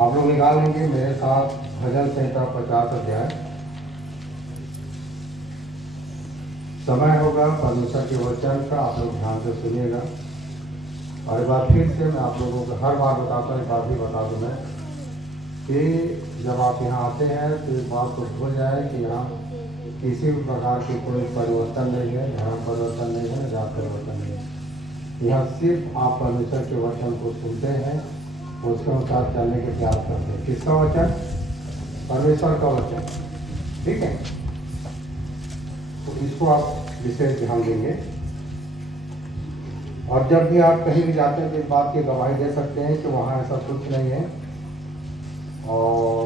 आप लोग निकाल लेंगे मेरे साथ भजन संहिता 50 अध्याय। समय होगा परमेश्वर के वचन का, आप लोग ध्यान से सुनिएगा। और एक बार फिर से मैं आप लोगों को हर बार बताता हूँ, एक बार भी बता दूँ मैं कि जब आप यहाँ आते हैं तो इस बात को भूल जाए कि यहाँ किसी भी प्रकार की कोई परिवर्तन नहीं है, धर्म परिवर्तन नहीं है, जात परिवर्तन नहीं है। यहाँ सिर्फ आप परमेश्वर के वचन को सुनते हैं, उसके अनुसार चलने के प्रयास करते हैं। किसका वचन? परमेश्वर का वचन। ठीक है, तो इसको आप विशेष ध्यान देंगे। और जब भी आप कहीं भी जाते हैं तो इस बात की गवाही दे सकते हैं कि वहाँ ऐसा कुछ नहीं है। और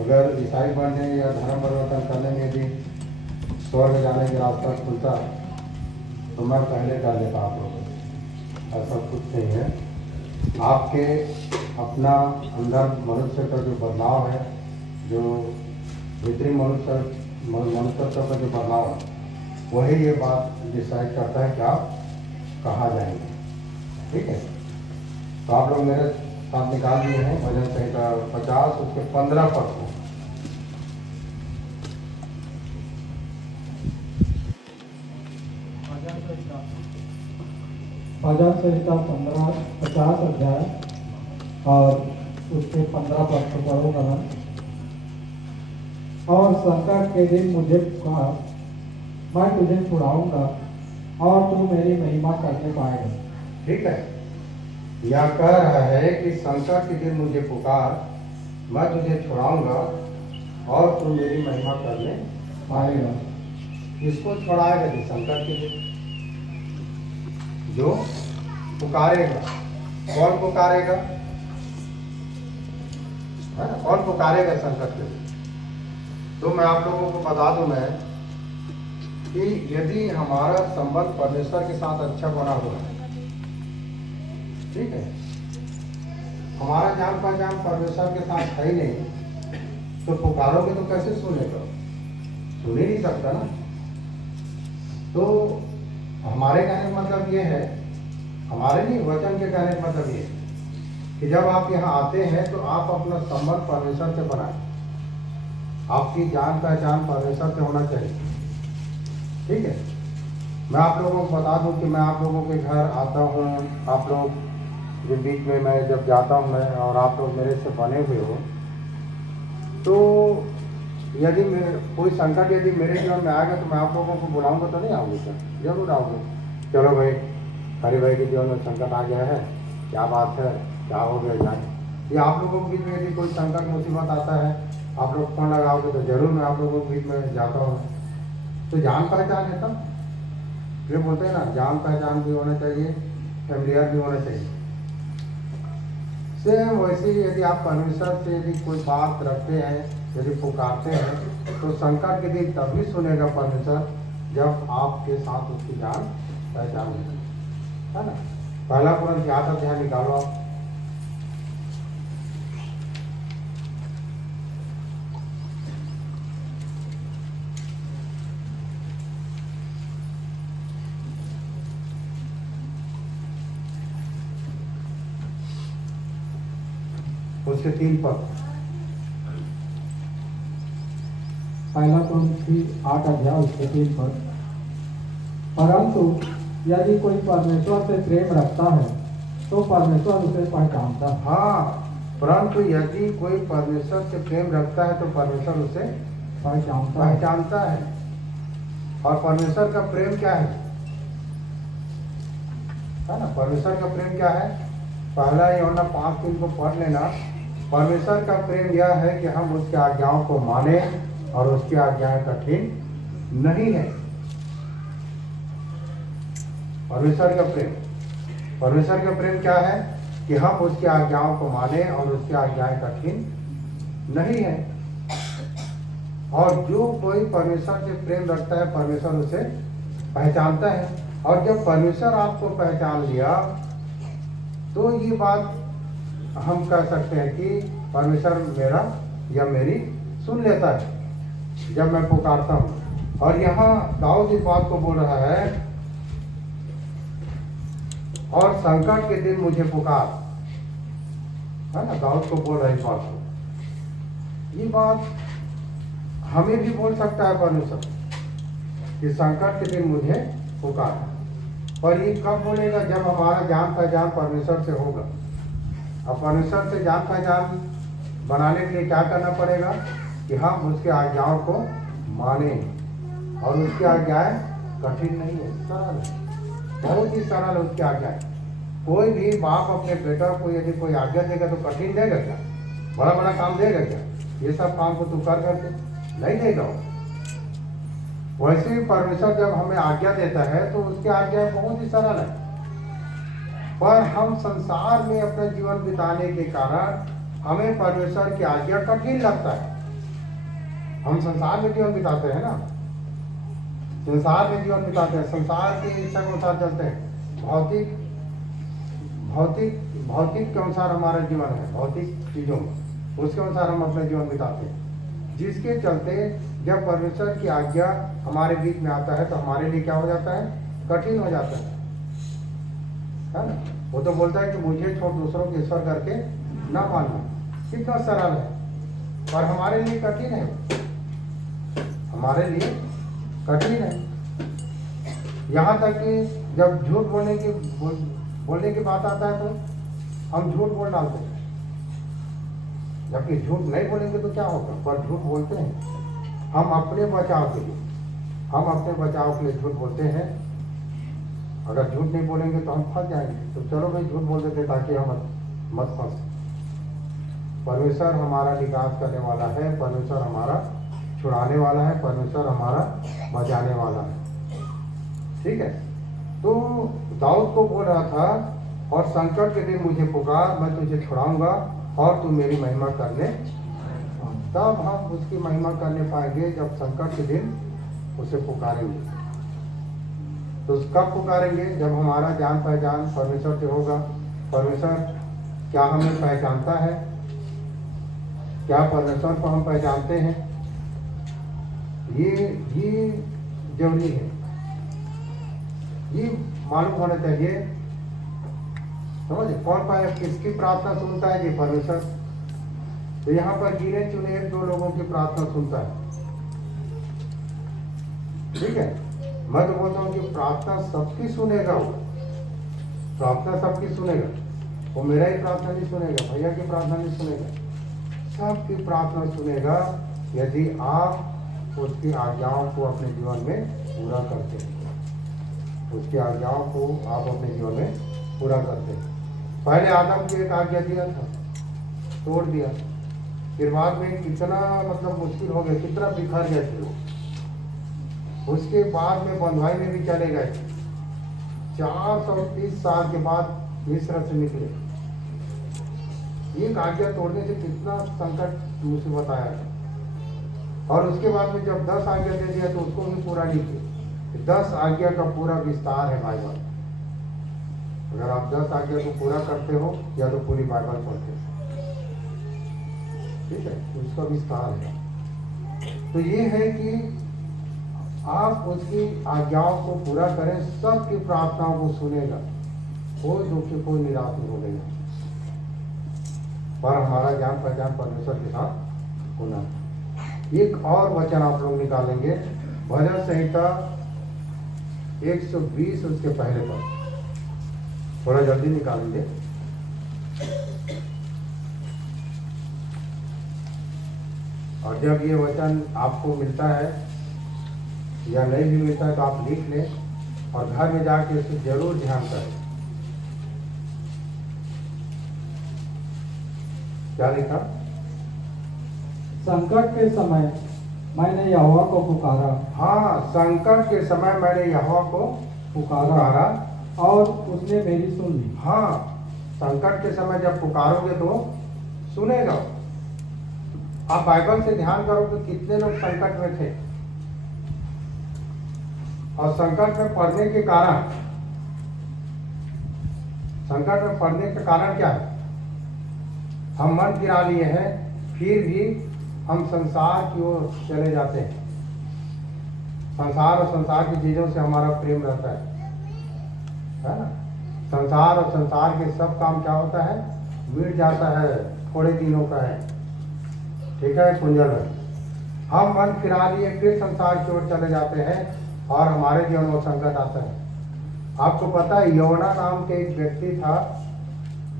अगर ईसाई बनने या धर्म परिवर्तन करने में भी स्वर्ग जाने का रास्ता खुलता तो मैं पहले कर लेता आप लोगों को। ऐसा कुछ नहीं है। आपके अपना अंदर मनुष्य का जो बदलाव है, जो भीतरी मनुष्य का जो बदलाव है, वही ये बात डिसाइड करता है कि आप कहाँ जाएंगे। ठीक है, तो आप लोग मेरे साथ निकाल दिए हैं भजन संहिता 50 उसके 15 पद को। भजन संहिता 50 अध्याय और उसके 15 पद को पढ़ूंगा मैं। और संकट के दिन मुझे पुकार, मैं तुझे छुड़ाऊंगा और तू मेरी महिमा करने पाएगा। ठीक है, यह कह रहा है कि संकट के दिन मुझे पुकार, मैं तुझे छुड़ाऊंगा और तू मेरी महिमा करने पाएगा। इसको छुड़ाएगा कि संकट के दिन जो पुकारेगा। कौन पुकारेगा? है ना, कौन पुकारेगा संकट के दिन? तो मैं आप लोगों को बता दूं मैं कि यदि हमारा संबंध परमेश्वर के साथ अच्छा बना हुआ है, ठीक है, हमारा जान पहचान परमेश्वर के साथ है ही नहीं, तो पुकारोगे तो कैसे सुनेगा? सुन ही नहीं सकता ना। तो हमारे कहने का मतलब ये है, हमारे नहीं वचन के कहने का मतलब ये है कि जब आप यहाँ आते हैं तो आप अपना संबंध परमेश्वर से बनाएं। आपकी जान पहचान परमेश्वर से होना चाहिए। ठीक है, मैं आप लोगों को बता दूं कि मैं आप लोगों के घर आता हूँ, आप लोग के बीच में मैं जब जाता हूँ मैं, और आप लोग मेरे से बने हुए हो, तो यदि कोई संकट यदि मेरे जीवन में आएगा तो मैं आप लोगों को बुलाऊंगा तो नहीं आऊँगी सर? जरूर आऊँगे। चलो भाई, हरि भाई के जीवन में संकट आ गया है, क्या बात है, क्या हो गया जाए। ये आप लोगों के बीच में यदि कोई संकट मुसीबत आता है, आप लोग फोन लगाओगे तो जरूर मैं आप लोगों के बीच में जाता हूँ। तो जान पहचान है तब ये बोलते हैं ना, जान पहचान भी होना चाहिए, फैमिलियर भी होना चाहिए। सेम वैसे ही यदि आप परमेश्वर से यदि कोई बात रखते हैं, यदि पुकारते हैं, तो संकट के दिन तभी सुनेगा परमेश्वर जब आपके साथ उसकी जान पहचान है ना। पहला कुरिन्थियों 8 अध्याय निकालो आप। उसके 3 पद। पहला कुरिन्थियों 8 अध्याय उसके 3 पद। परंतु यदि कोई परमेश्वर से प्रेम रखता है तो परमेश्वर उसे पहचानता है। हाँ, परंतु यदि कोई परमेश्वर से प्रेम रखता है तो परमेश्वर उसे पहचानता है। और परमेश्वर का प्रेम क्या है ना? परमेश्वर का प्रेम क्या है? पहला यूहन्ना 5:3 को पढ़ लेना। परमेश्वर का प्रेम यह है कि हम उसकी आज्ञाओं को माने और उसकी आज्ञाएं कठिन नहीं है। परमेश्वर का प्रेम क्या है? कि हम उसकी आज्ञाओं को माने और उसकी आज्ञाएं कठिन नहीं है। और जो कोई परमेश्वर से प्रेम रखता है परमेश्वर उसे पहचानता है। और जब परमेश्वर आपको पहचान लिया तो ये बात हम कह सकते हैं कि परमेश्वर मेरा या मेरी सुन लेता है जब मैं पुकारता हूँ। और यहाँ दाऊद इस बात को बोल रहा है, और संकट के दिन मुझे पुकार, है ना, दाऊद को बोल रहा है इस बात को। ये बात हमें भी बोल सकता है परमेश्वर कि संकट के दिन मुझे पुकार। पर ये कब बोलेगा? जब हमारा जान पहचान परमेश्वर से होगा। अब परमेश्वर से जान पहचान बनाने के लिए क्या करना पड़ेगा कि हम उसके आज्ञाओं को माने। और उसकी आज्ञाएं कठिन नहीं है, सरल है, बहुत ही सरल है उसकी आज्ञाएं। कोई भी बाप अपने बेटा को यदि कोई आज्ञा देगा तो कठिन देगा क्या? बड़ा बड़ा काम देगा क्या? ये सब काम को तू कर करके नहीं देगा। वैसे ही परमेश्वर जब हमें आज्ञा देता है तो उसकी आज्ञा बहुत ही सरल है। पर हम संसार में अपना जीवन बिताने के कारण हमें परमेश्वर की आज्ञा कठिन लगता है। हम संसार में जीवन बिताते हैं ना, संसार में जीवन बिताते हैं, संसार की इच्छा के अनुसार चलते हैं। भौतिक भौतिक भौतिक के अनुसार हमारा जीवन है, भौतिक चीजों में उसके अनुसार हम अपना जीवन बिताते हैं। जिसके चलते जब परमेश्वर की आज्ञा हमारे बीच में आता है तो हमारे लिए क्या हो जाता है? कठिन हो जाता है ना। वो तो बोलता है कि मुझे छोड़ दूसरों के ईश्वर करके ना मानना। कितना सरल है, पर हमारे लिए कठिन है, हमारे लिए कठिन है। यहाँ तक कि जब झूठ बोलने की बात आता है तो हम झूठ बोल डालते हैं, जबकि झूठ नहीं बोलेंगे तो क्या होगा? पर झूठ बोलते हैं हम अपने बचाव के लिए, हम अपने बचाव के लिए झूठ बोलते हैं। अगर झूठ नहीं बोलेंगे तो हम फंस जाएंगे, तो चलो भाई झूठ बोल देते ताकि हम मत फंस। परमेश्वर हमारा विकास करने वाला है, परमेश्वर हमारा छुड़ाने वाला है, परमेश्वर हमारा बचाने वाला है। ठीक है, तो दाऊद को बोल रहा था, और संकट के दिन मुझे पुकार, मैं तुझे छुड़ाऊंगा और तू मेरी महिमा करने। तब हम उसकी महिमा करने पाएंगे जब संकट के दिन उसे पुकारेंगे। तो कब पुकारेंगे? जब हमारा जान पहचान परमेश्वर से होगा। परमेश्वर क्या हमें पहचानता है? क्या परमेश्वर को हम पहचानते हैं? ये जरूरी है, ये मालूम होना चाहिए। समझे? कौन पाए किसकी प्रार्थना सुनता है? ये परमेश्वर। तो यहाँ पर गिने चुने 1-2 लोगों की प्रार्थना सुनता है। ठीक है, मैं तो बोलता हूँ कि प्रार्थना सबकी सुनेगा, वो प्रार्थना सबकी सुनेगा। वो मेरा ही प्रार्थना नहीं सुनेगा, भैया की प्रार्थना नहीं सुनेगा, सबकी प्रार्थना सुनेगा यदि आप उसकी आज्ञाओं को अपने जीवन में पूरा करते हैं। उसकी आज्ञाओं को आप अपने जीवन में पूरा करते हैं। पहले आदम को एक आज्ञा दिया था, तोड़ दिया, फिर बाद में कितना मतलब मुश्किल हो गया, कितना बिखर गए थे वो। उसके बाद में बंधुआई में भी चले गए, 430 साल के बाद मिस्र से निकले। एक आज्ञा तोड़ने से कितना संकट मुसीबत आया था। और उसके बाद में जब 10 आज्ञा दे दिया तो उसको भी पूरा नहीं किया। 10 आज्ञा का पूरा विस्तार है बाइबल। अगर आप 10 आज्ञा को पूरा करते हो या तो पूरी बाइबल पढ़ते हो, ठीक है, उसका विस्तार है। तो ये है कि आप उसकी आज्ञाओं को पूरा करें, सबकी प्रार्थनाओं को सुनेगा, कोई दुखी कोई निराश नहीं होगा। पर हमारा जान पहचान परमेश्वर के साथ होना। एक और वचन आप लोग निकालेंगे, भजन संहिता 120 उसके पहले पर, थोड़ा जल्दी निकालेंगे। और जब ये वचन आपको मिलता है या नहीं भी मिलता है तो आप लिख लें और घर में जाके उसे जरूर ध्यान करें। क्या लिखा? संकट के समय मैंने यहोवा को पुकारा। हाँ, संकट के समय मैंने यहोवा को पुकारा और उसने मेरी सुन ली। हाँ, संकट के समय जब पुकारोगे तो सुनेगा। आप बाइबल से ध्यान करोगे कितने लोग संकट में थे, और संकट में पड़ने के कारण, संकट में पड़ने का कारण क्या है? हम मन गिरा लिए हैं, फिर भी हम संसार की ओर चले जाते हैं। संसार और संसार की चीजों से हमारा प्रेम रहता है ना। संसार और संसार के सब काम क्या होता है? मिट जाता है, थोड़े दिनों का है, ठीक है कुंजल है। हम मन फिरा लिए फिर संसार की ओर चले जाते हैं और हमारे जीवन में संकट आता है। आपको पता है यौना नाम के एक व्यक्ति था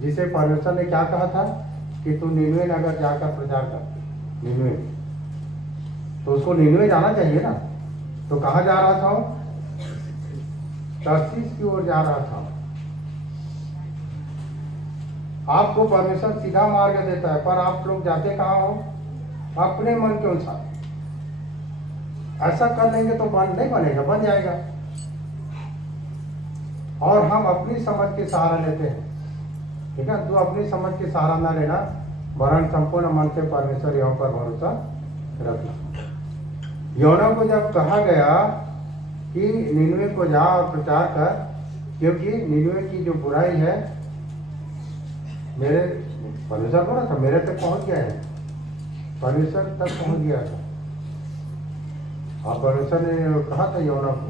जिसे परमेश्वर ने क्या कहा था कि तू निनवे नगर जाकर प्रचार कर। निनवे, तो उसको निनवे जाना चाहिए ना, तो कहाँ जा रहा था वो? तर्शीश की ओर जा रहा था। आपको परमेश्वर सीधा मार्ग देता है, पर आप लोग जाते कहाँ हो? अपने मन के अनुसार। ऐसा कर लेंगे तो बन नहीं बनेगा, बन जाएगा। और हम अपनी समझ के सहारा लेते हैं, ठीक है। तो अपनी समझ के सहारा ना लेना, वरन संपूर्ण मन से परमेश्वर यहोवा पर भरोसा रखना। योना को जब कहा गया कि निनवे को जा और प्रचार कर, क्योंकि निनवे की जो बुराई है मेरे, परमेश्वर बोला था मेरे तक पहुंच गया है, परमेश्वर तक पहुंच गया था। और परमेश्वर ने कहा था योना को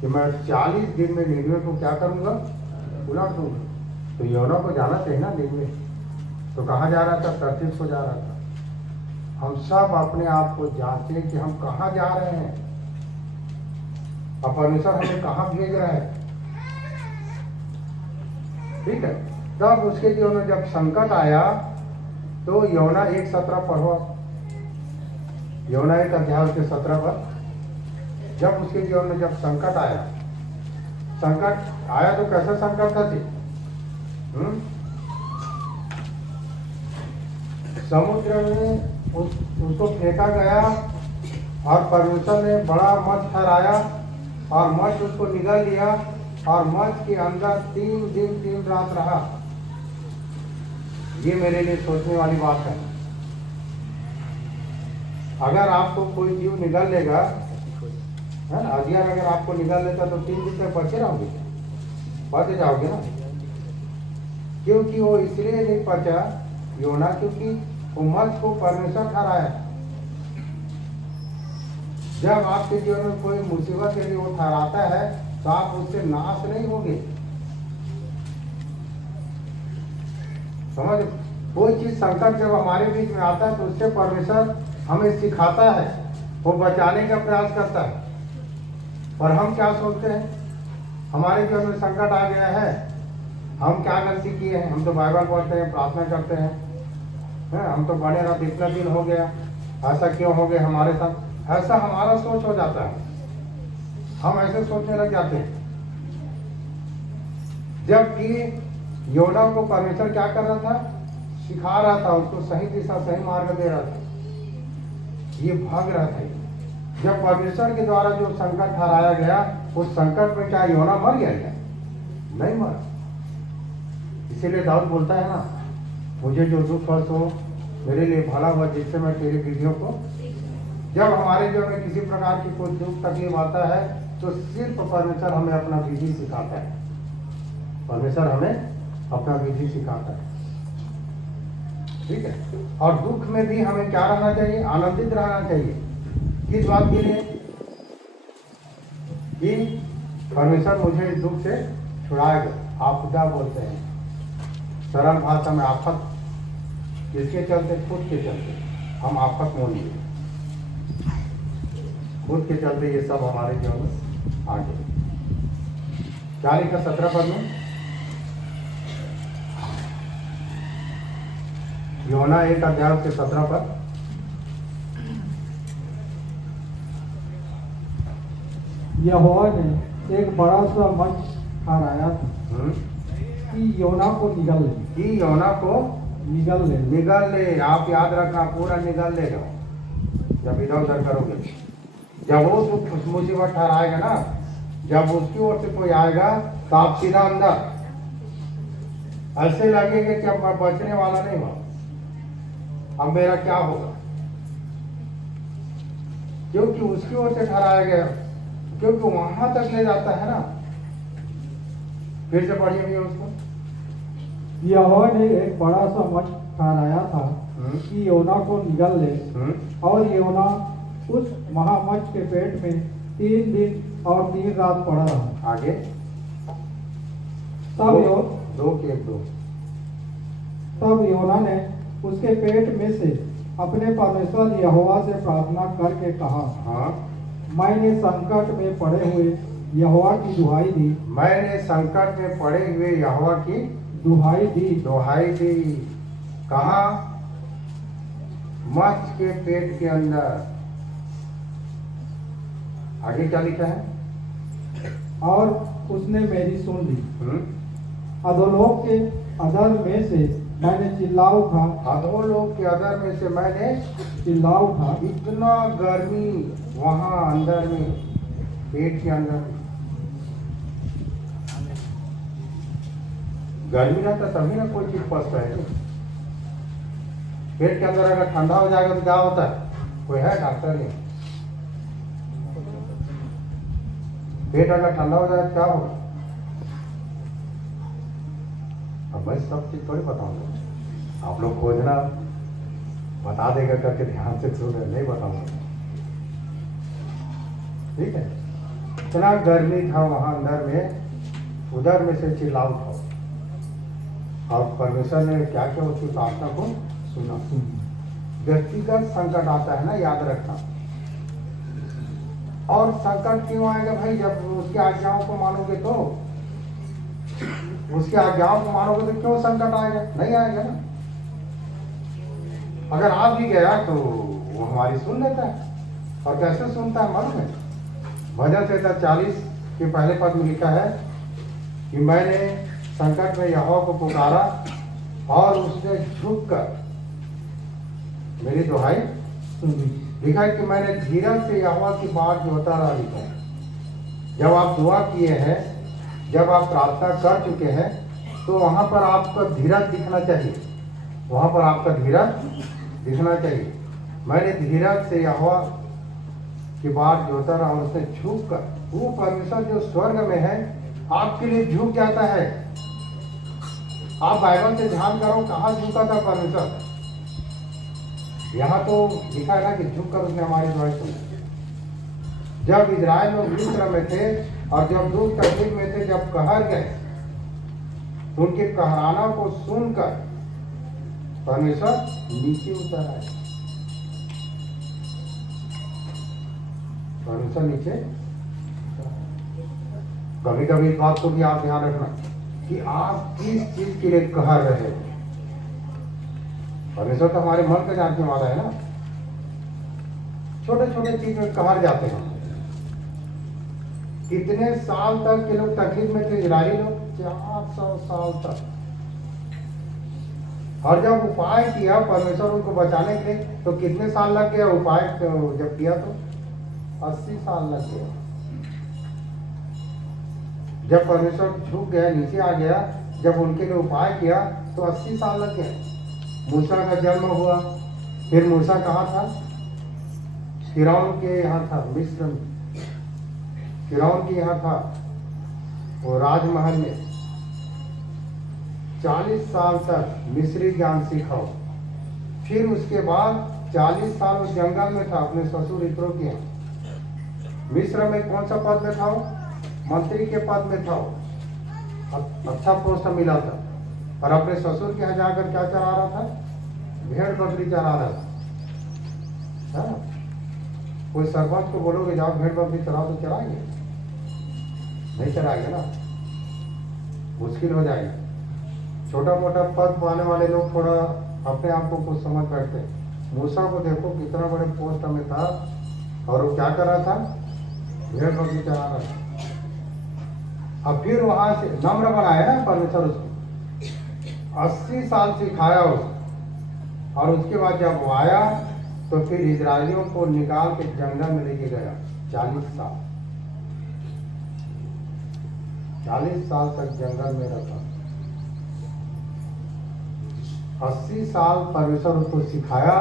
कि मैं 40 दिन में निनवे को क्या करूंगा? उलाट दूंगा। तो योना को जाना चाहिए ना निनवे। तो कहाँ जा रहा था? तर्शीश को जा रहा था। हम सब अपने आप को जांचें कि हम कहाँ जा रहे हैं और परमेश्वर हमें कहाँ भेज रहा है, ठीक है। तब उसके जीवन में जब संकट आया तो योना 1:17 पढ़ो। योना 1 अध्याय के 17 पर, जब उसके जीवन में जब संकट आया तो कैसा संकट था जी? समुद्र में उसको फेंका गया और परमेश्वर ने बड़ा मछ ठहराया और मछ उसको निगल लिया और मछ के अंदर 3 दिन 3 रात रहा। ये मेरे लिए सोचने वाली बात है। अगर आपको कोई जीव निगल लेगा, है ना, अजियार अगर आपको निगल लेता तो 3 दिन में बचे रहोगे, बच जाओगे ना। क्योंकि वो इसलिए नहीं बचा योना, क्योंकि वो मछ को परमेश्वर ठहराया। जब आपके जीवन में कोई मुसीबत के लिए वो ठहराता है तो आप उससे नाश नहीं होगे। समझ, कोई चीज संकट जब हमारे बीच में आता है तो उससे परमेश्वर हमें सिखाता है, वो बचाने का प्रयास करता है। पर हम क्या सोचते हैं? हमारे जीवन में संकट आ गया है, हम क्या गलती किए हैं? हम तो बाइबल पढ़ते हैं, प्रार्थना करते हैं, हम तो बने रहते, इतना दिन हो गया, ऐसा क्यों हो गया हमारे साथ? ऐसा हमारा सोच हो जाता है, हम ऐसे सोचने लग जाते हैं। जबकि योना को परमेश्वर क्या कर रहा था? सिखा रहा था, उसको सही दिशा सही मार्ग दे रहा था। ये भाग रहा था। जब परमेश्वर के द्वारा जो संकट ठहराया गया, उस संकट में क्या योना मर गया क्या? नहीं मरा। इसीलिए दाऊद बोलता है ना, मुझे जो दुख हो सो मेरे लिए भला हुआ, जिससे मैं तेरी विधियों को। जब हमारे जीवन में किसी प्रकार की कोई दुख तकलीफ आता है तो सिर्फ परमेश्वर हमें अपना विधि सिखाता है। परमेश्वर हमें अपना विधि सिखाता है, ठीक है। और दुख में भी हमें क्या रहना चाहिए? आनंदित रहना चाहिए। किस बात के लिए? कि परमेश्वर मुझे इस दुख से छुड़ाएगा। आपदा बोलते हैं सरल भाषा में आफत। किसके चलते? खुद के चलते हम आफत में होंगे, खुद के चलते ये सब हमारे जीवन में आ गए। 40 का 17 पद में योना 1 अध्याय के 17 पद। यहोवा ने एक बड़ा सा मछ ठहराया था कि योना को निगल ले। कि योना को निगल ले। आप याद रखना, पूरा निगल लेगा जब इधर उधर करोगे। जब वो दुख मुसीबत ठहराएगा ना, जब उसकी ओर से कोई आएगा तो आप सीधा अंदर, ऐसे लगेगा कि अब मैं बचने वाला नहीं हुआ, अब मेरा क्या होगा? क्योंकि उसकी ओर से ठहराया गया, क्योंकि वहां तक ले जाता है ना। फिर से पढ़िए भैया उसको। यहोवा ने एक बड़ा सा मछ ठहराया था कि योना को निगल ले, और योना उस महामछ के पेट में 3 दिन और 3 रात पड़ा रहा। आगे तब 2 के 2 तब योना ने उसके पेट में से अपने परमेश्वर यहोवा से प्रार्थना करके कहा, हाँ, मैंने संकट में पड़े हुए यहोवा की दुहाई दी, मैंने संकट में पड़े हुए यहोवा की दुहाई दी। दुहाई दी। कहा? मत्स्य के पेट के अंदर। आगे क्या लिखा है? और उसने मेरी सुन ली। हम्म? अधोलोक के अधर में से मैंने चिल्ला उठा, अधोलोक के अदर में से मैंने चिल्ला उठा। इतना गर्मी वहां अंदर में, पेट के अंदर गर्मी रहता तभी ना कोई चीज पचता है। पेट के अंदर अगर ठंडा हो जाएगा तो क्या होता है? कोई है डॉक्टर? नहीं। पेट अगर ठंडा हो जाए तो क्या होगा? अब मैं सब चीज थोड़ी बताऊंगा, आप लोग खोजना, बता देगा करके ध्यान से सुन, नहीं बताऊंगा। ठीक है? इतना गर्मी था वहां अंदर में, उधर में से चिल्लाओ था। और परमेश्वर ने क्या किया? उसकी प्रार्थना को सुना। व्यक्तिगत संकट आता है ना, याद रखना। और संकट क्यों आएगा भाई? जब उसकी आज्ञाओं को मानोगे तो, उसकी आज्ञाओं को मानोगे तो क्यों संकट आएगा? नहीं आएगा ना। अगर आ भी गया तो वो हमारी सुन लेता है। और कैसे सुनता है मालूम है? भजन संहिता 40 के पहले पद में लिखा है कि मैंने संकट में यहोवा को पुकारा और उसने झुककर मेरी दुहाई सुनी। लिखा है कि मैंने धीरज से यहोवा की बात जोता रहा। लिखा है जब आप दुआ किए हैं, जब आप प्रार्थना कर चुके हैं, तो वहां पर आपका धीरज दिखना चाहिए। वहां पर आपका धीरज दिखना चाहिए। मैंने धीरज से यहोवा की बात जोता रहा और उसने झुक कर, वो परमेश्वर जो स्वर्ग में है आपके लिए झुक जाता है। आप बाइबल से ध्यान करो, कहाँ झुका था परमेश्वर? यहाँ तो लिखा है ना कि झुक कर उसने हमारी दुआएं सुनी। जब इजराइल लोग मिस्र में थे और जब दुख तकलीफ में थे, जब कहर गए, उनके कहराना को सुनकर परमेश्वर नीचे उतर आए। परमेश्वर नीचे। कभी कभी इस बात को भी आप ध्यान रखना कि आप किस चीज के लिए कहर रहे हो। परमेश्वर तो हमारे मन का जानने वाला है ना। छोटे छोटे चीज में कहर जाते हैं। कितने साल तक के लोग तकलीफ में थे इजरायली लोग? 400 साल तक। और जब उपाय किया परमेश्वर उनको बचाने के लिए, तो कितने साल लग गया? उपाय जब किया तो 80 साल लग गया। जब परमेश्वर झुक गया, नीचे आ गया, जब उनके लिए उपाय किया तो 80 साल लग गया। मूसा का जन्म हुआ, फिर मूसा कहाँ था? फिरौन के यहाँ था, मिस्र में। फिरौन के यहाँ था, वो राजमहल में 40 साल तक मिस्री ज्ञान सीखा। फिर उसके बाद 40 साल उस जंगल में था, अपने ससुर इत्रो के यहाँ। मिस्र में कौन सा पद में था? मंत्री के पद में था। अच्छा पोस्ट मिला था। और अपने ससुर के यहाँ जाकर क्या चरा रहा था? भेड़ बकरी चरा रहा था। हाँ? कोई सरपंच को बोलोगे जाओ भेड़ बकरी चराओ तो चराएंगे? नहीं चराएंगे ना, मुश्किल हो जाएगा। छोटा मोटा पद पाने वाले लोग थोड़ा अपने आप को कुछ समझ बैठते हैं। मूसा को देखो कितना बड़े पोस्ट में था और वो क्या कर रहा था? भेड़ बकरी चरा रहा था। अब फिर वहां से नम्र बनाया ना परमेश्वर उसको, 80 साल सिखाया उसको। और उसके बाद जब वो आया तो फिर इजरायलियों को निकाल के जंगल में लेके गया। 40 साल तक जंगल में रखा। 80 साल परमेश्वर उसको सिखाया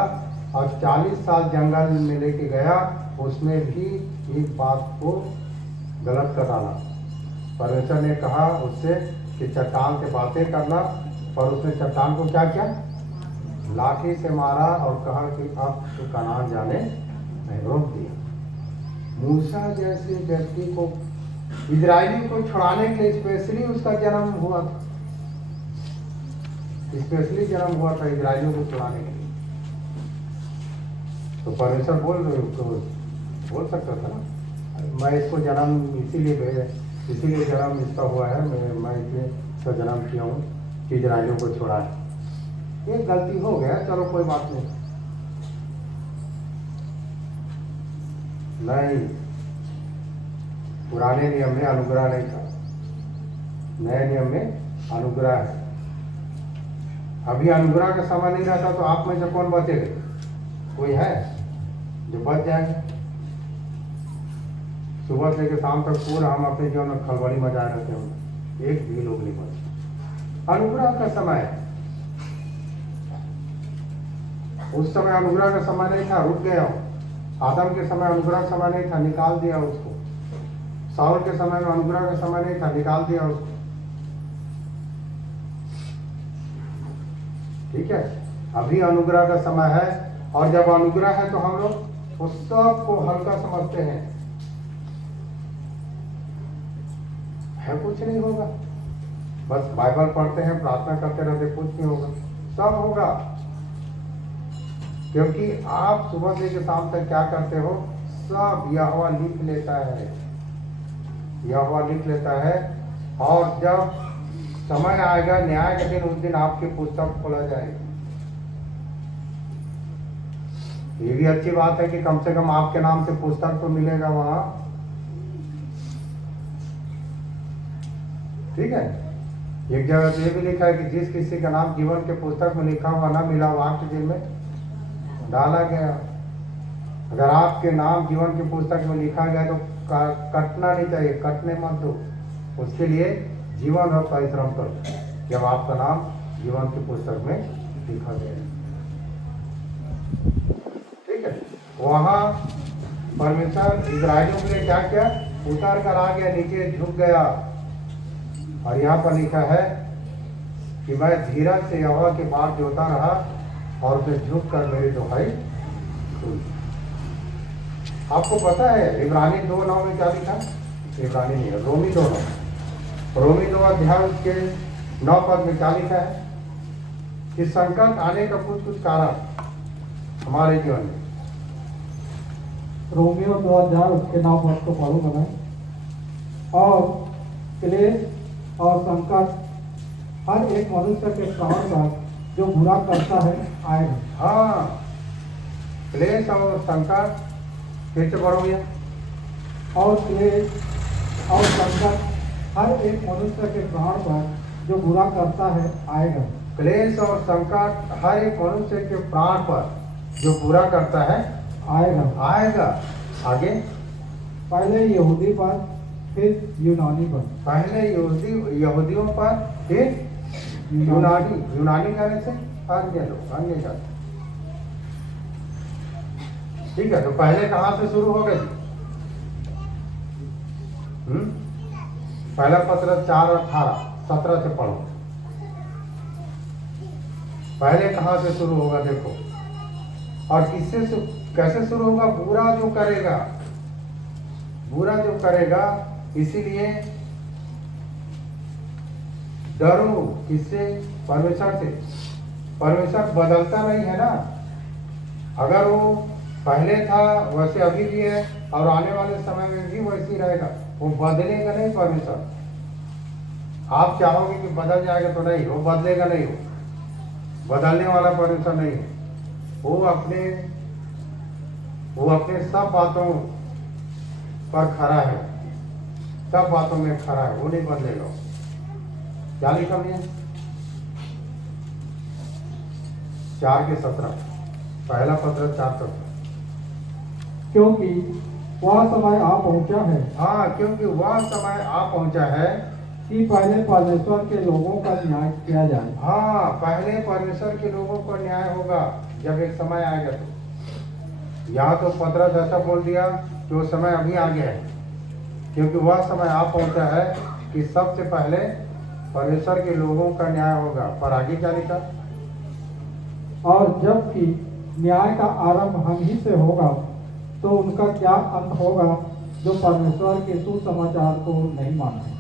और 40 साल जंगल में लेके गया। उसने भी एक बात को गलत कर डाला। परमेश्वर ने कहा उससे कि चट्टान से बातें करना, पर उसने चट्टान को क्या किया? लाठी से मारा और कहा कि अब तो कनान जाने नहीं, रोक दिया। मूसा जैसे व्यक्ति को, इजरायली को छुड़ाने के लिए स्पेशली उसका जन्म हुआ था। स्पेशली जन्म हुआ था इजराइलियों को छुड़ाने के लिए। तो परमेश्वर बोल सकता था ना, मैं इसको जन्म इसीलिए जन्म इसका हुआ है, मैं इसका जन्म किया हूँ कि इजराइलियों को छुड़ाए। ये गलती हो गया, चलो कोई बात नहीं। नहीं, पुराने नियम में अनुग्रह नहीं था, नए नियम में अनुग्रह है। अभी अनुग्रह का समय नहीं रहता तो आप में से कौन बचेगा? कोई है जो बच जाएगा? सुबह से लेकर शाम तक पूरा हम अपने जीवन में खलबली मचाए रहते हैं, एक भी लोग नहीं बचे। अनुग्रह का समय है, उस समय अनुग्रह का समय नहीं था, रुक गया। आदम के समय अनुग्रह का समय नहीं था, निकाल दिया उसको। साउल के समय में अनुग्रह का समय नहीं था, निकाल दिया उसको। ठीक है, अभी अनुग्रह का समय है, और जब अनुग्रह है तो हम लोग उस सब को हल्का समझते हैं। है कुछ नहीं होगा, बस बाइबल पढ़ते हैं, प्रार्थना करते रहते, कुछ नहीं होगा। सब होगा, क्योंकि आप सुबह से लेकर शाम तक क्या करते हो, सब यहोवा लिख लेता है, यहोवा लिख लेता है। और जब समय आएगा न्याय के दिन, उस दिन आपकी पुस्तक खोला जाएगी। ये भी अच्छी बात है कि कम से कम आपके नाम से पुस्तक तो मिलेगा वहां। ठीक है, एक जगह तो ये भी लिखा है कि जिस किसी का नाम जीवन के पुस्तक में लिखा हुआ ना मिला, वो आग के जेल में डाला गया। अगर आपके नाम जीवन की पुस्तक में लिखा गया तो कटना नहीं चाहिए, कटने मत दो। उसके लिए जीवन और परिश्रम करो, जब आपका नाम जीवन की पुस्तक में लिखा गया। ठीक है, वहां परमेश्वर इजराइलियों के लिए क्या किया, उतर कर आ गया, नीचे झुक गया। और यहाँ पर लिखा है कि मैं धीरज से यहोवा की बाट जोता रहा और फिर झुक कर मेरी दुहाई सुनी। आपको पता है इब्रानी 2:9 में क्या लिखा? इब्रानी नहीं है, रोमी 2:9, रोमी 2 अध्याय के 9 पद में क्या लिखा है कि संकट आने का कुछ कारण हमारे जीवन में। रोमियो 2 अध्याय उसके 9 पद को पढ़ूंगा मैं। और क्लेश और संकट हर एक मनुष्य के प्राण पर जो बुरा करता है आएगा। हाँ, क्लेश और संकट, फिर से पढ़ो भैया। और क्लेश और संकट हर एक मनुष्य के प्राण पर जो बुरा करता है आएगा। क्लेश और संकट हर एक मनुष्य के प्राण पर जो बुरा करता है आएगा। आगे पहले यहूदी पर, फिर यूनानी पर। पहले यहूदियों पर, फिर यूनानी कहने से अन्य लोग, अन्य जाति। ठीक है, तो पहले कहां से शुरू हो गई? पहला पत्र 4:18-17 से पढ़ो। पहले कहां से शुरू होगा देखो, और कैसे शुरू होगा? बुरा जो करेगा, इसीलिए डरो। किससे? परमेश्वर से। परमेश्वर बदलता नहीं है ना। अगर वो पहले था वैसे अभी भी है और आने वाले समय में भी वैसे ही रहेगा, वो बदलेगा नहीं परमेश्वर। आप चाहोगे कि बदल जाएगा तो नहीं, वो बदलेगा नहीं, हो बदलने वाला परमेश्वर नहीं है। वो अपने सब बातों पर खड़ा है, सब बातों में खड़ा है, वो नहीं बदलेगा। क्या लिखा है? 4:17, पहला पत्र 4:17। क्योंकि वह समय आ पहुंचा है। हाँ, क्योंकि वह समय आ पहुंचा है कि पहले परमेश्वर के लोगों का न्याय किया जाए। हाँ, पहले परमेश्वर के लोगों का न्याय होगा जब एक समय आएगा। तो यहाँ तो 15 ऐसा बोल दिया कि वो समय अभी आ गया है, क्योंकि वह समय आ पहुंचा है कि सबसे पहले परमेश्वर के लोगों का न्याय होगा। पर आगे क्या लिखा? और जबकि न्याय का आरंभ हम ही से होगा, तो उनका क्या अंत होगा जो परमेश्वर के सुसमाचार को नहीं मानते।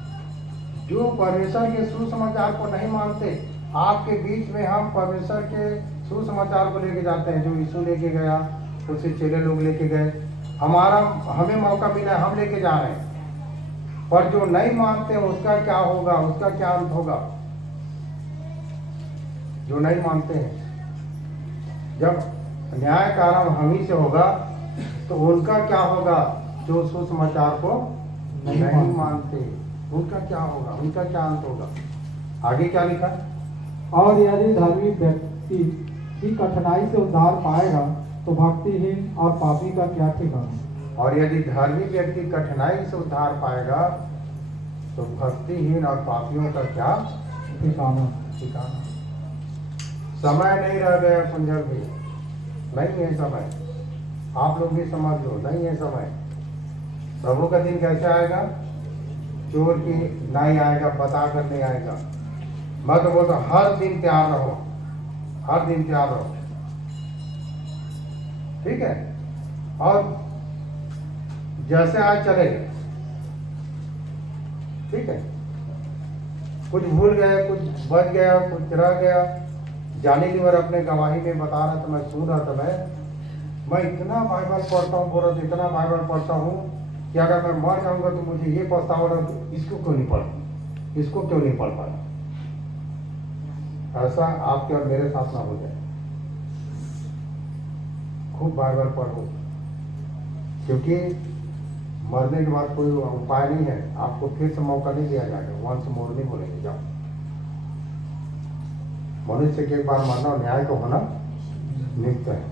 जो परमेश्वर के सुसमाचार को नहीं मानते, आपके बीच में हम परमेश्वर के सुसमाचार को लेके जाते हैं, जो यीशु लेके गया, उससे चेले लोग लेके गए, हमें मौका मिला, हम लेके जा रहे हैं। पर जो नहीं मानते हैं उसका क्या होगा, उसका क्या अंत होगा? जो नहीं मानते हैं, जब न्याय का आरंभ हम ही से होगा तो उनका क्या होगा? जो सुसमाचार को नहीं मानते, उनका क्या होगा? उनका क्या अंत होगा? आगे क्या लिखा? और यदि धर्मी व्यक्ति की कठिनाई से उद्धार पाएगा तो भक्तिहीन और पापी का क्या ठिकाना। और यदि धर्मी व्यक्ति कठिनाई से उद्धार पाएगा तो भक्तिहीन और पापियों का क्या ठिकाना। ठिकाना। समय नहीं रह गया कुंजल भी, नहीं है समय। आप लोग भी समझ लो, नहीं है समय। प्रभु का दिन कैसे आएगा? चोर की नहीं आएगा, बता कर नहीं आएगा। मैं तो बोलता हर दिन तैयार रहो, हर दिन तैयार रहो, ठीक है? और जैसे आज चलेगा, ठीक है? कुछ भूल गए, कुछ बच गया, कुछ रह गया। जाने की बार अपने गवाही में बता रहा था, मैं सुन रहा था, मैं इतना बाइबल पढ़ता हूँ, बोल रहा था इतना बाइबल पढ़ता हूँ कि अगर मैं मर जाऊंगा तो मुझे ये पछतावा रहा, इसको क्यों नहीं पढ़, इसको क्यों नहीं पढ़ पाया। ऐसा आपके और मेरे साथ ना हो जाए। खूब बाइबल पढ़ो, क्योंकि मरने के बाद कोई उपाय नहीं है, आपको फिर से मौका नहीं दिया जाएगा। वंस मोर नहीं बोलेंगे, जाओ। मनुष्य के एक बार मरना और न्याय को होना नित्य है।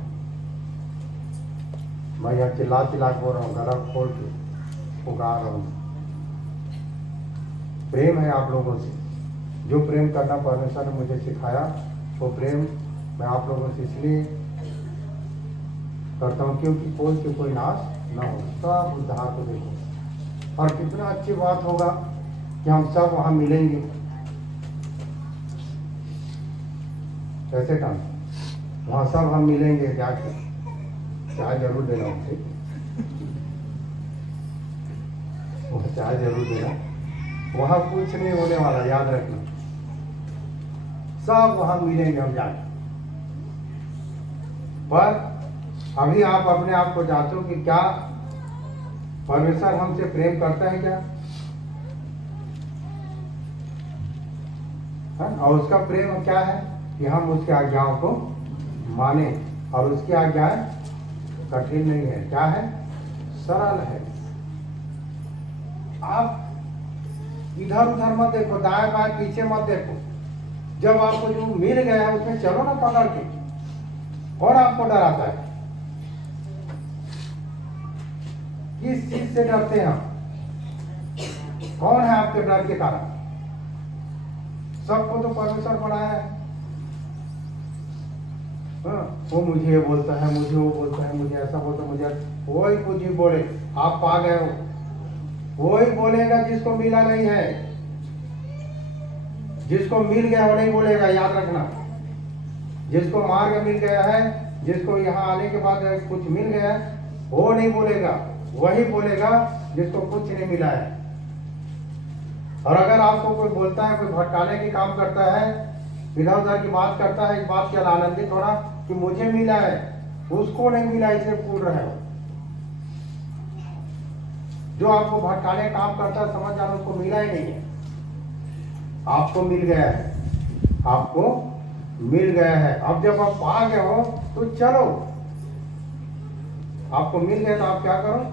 मैं यह चिल्ला चिल्ला बोल रहा हूँ, गला खोल के पुकार रहा हूँ। प्रेम है आप लोगों से, जो प्रेम करना परमेश्वर ने मुझे सिखाया, वो प्रेम मैं आप लोगों से इसलिए करता हूँ क्योंकि कोई से कोई नाश न हो, सब उद्धार को देखो। और कितना अच्छी बात होगा कि हम सब वहाँ मिलेंगे। कैसे काम? वहाँ सब हम मिलेंगे, जाके चाय जरूर देना उनसे, वो चाय जरूर देना। वहाँ कुछ नहीं होने वाला, याद रखना। सब वहाँ मिलेंगे हम जाके। पर अभी आप अपने आप को जांचो कि क्या परमेश्वर हमसे प्रेम करता है क्या? है? और उसका प्रेम क्या है कि हम उसकी आज्ञाओं को माने। और उसकी आज्ञाएं कठिन नहीं है, क्या है? सरल है। आप इधर उधर मत देखो, दाएं बाएं पीछे मत देखो। जब आपको जो मिल गया उसमें चलो ना पकड़ के। कौन आपको डराता है? किस चीज से डरते हैं हम? कौन है आपके डर के कारण? सबको तो परमेश्वर बनाया है। वो मुझे ये बोलता है, मुझे वो बोलता है, मुझे ऐसा बोलता है, मुझे कोई कुछ ही बोले, आप पा गए हो। वही बोलेगा जिसको मिला नहीं है। जिसको मिल गया वो नहीं बोलेगा, याद रखना। जिसको मार्ग मिल गया है, जिसको यहाँ आने के बाद कुछ मिल गया है, वो नहीं बोलेगा। वही बोलेगा जिसको कुछ नहीं मिला है। और अगर आपको कोई बोलता है, कोई भटकाने के काम करता है, इधर उधर की बात करता है, इस बात के आनंदित होना कि मुझे मिला है, उसको नहीं मिला, इसलिए भूल रहे हो। जो आपको भटकाने का काम करता है, समझ जाना उसको मिला ही नहीं है। आपको मिल गया है, आपको मिल गया है। अब जब आप पा गए हो तो चलो। आपको मिल गया तो आप क्या करो?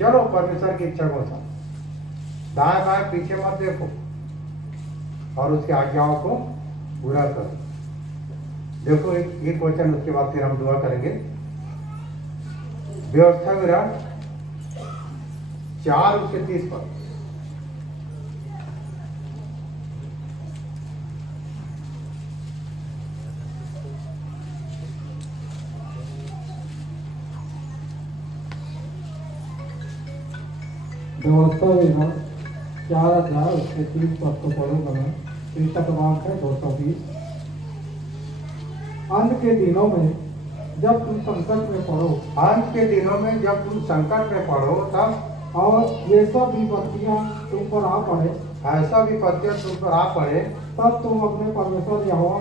चलो परमेश्वर की इच्छा को साथ। दाएं बाएं पीछे मत देखो और उसकी आज्ञाओं को पूरा करो। देखो एक वचन, उसके बाद फिर हम दुआ करेंगे। व्यवस्था विवरण 4:30 पर। व्यवस्था विवरण 4 अध्याय उसके 30 पद को पढ़ूंगा मैं। शीर्षक क्रमांक है 220। अंत के दिनों में जब तुम संकट में पड़ो, अंत के दिनों में जब तुम संकट में पड़ो, तब और ये सब विपत्तियां तुम पर आ पड़े, ऐसा विपत्तियां तुम पर आ पड़े, तब तुम अपने परमेश्वर यहोवा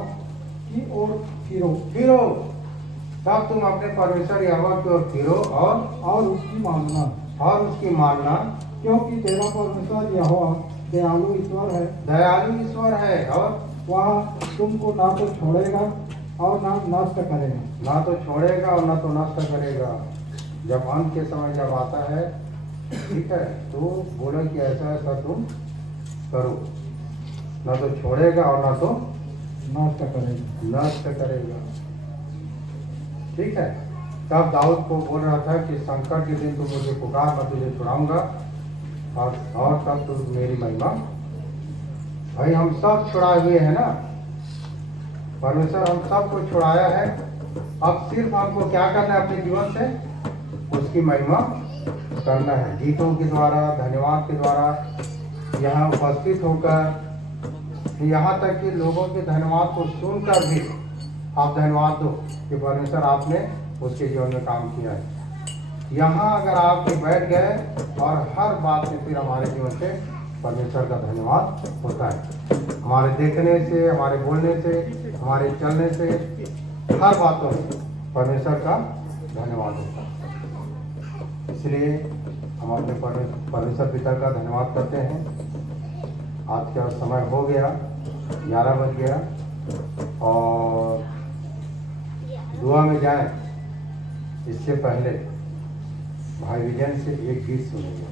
की ओर फिरो फिरो, तब तुम अपने परमेश्वर यहोवा की ओर फिरो और उसकी मानना, और उसकी मानना, क्योंकि तेरा परमेश्वर यहोवा दयालु ईश्वर है। दयालु ईश्वर है और वह तुमको ना तो छोड़ेगा और ना नष्ट करेगा। ना तो छोड़ेगा और ना तो नष्ट करेगा। जब अंत के समय जब आता है, ठीक है, तो बोले कि ऐसा ऐसा तुम करो, ना तो छोड़ेगा और ना तो नष्ट करेगा। नष्ट करेगा। ठीक है, तब दाऊद को बोल रहा था कि संकट के दिन तुम मुझे पुकार, मैं तुझे छुड़ाऊंगा और तब तुम मेरी महिमा। भाई हम सब छुड़ाए हुए हैं ना, परमेश्वर हम सबको छुड़ाया है। अब सिर्फ हमको क्या करना है अपने जीवन से, उसकी महिमा करना है, गीतों के द्वारा, धन्यवाद के द्वारा, यहाँ उपस्थित होकर, यहाँ तक कि लोगों के धन्यवाद को सुनकर भी आप धन्यवाद दो कि परमेश्वर आपने उसके जीवन में काम किया है। यहाँ अगर आप बैठ गए और हर बात में फिर हमारे जीवन से परमेश्वर का धन्यवाद होता है। हमारे देखने से, हमारे बोलने से, हमारे चलने से, हर बातों में परमेश्वर का धन्यवाद होता है। इसलिए हम अपने परमेश्वर पिता का धन्यवाद करते हैं। आज का समय हो गया, 11 बज गया, और दुआ में जाएं इससे पहले भाई विजयन से एक गीत सुनेंगे।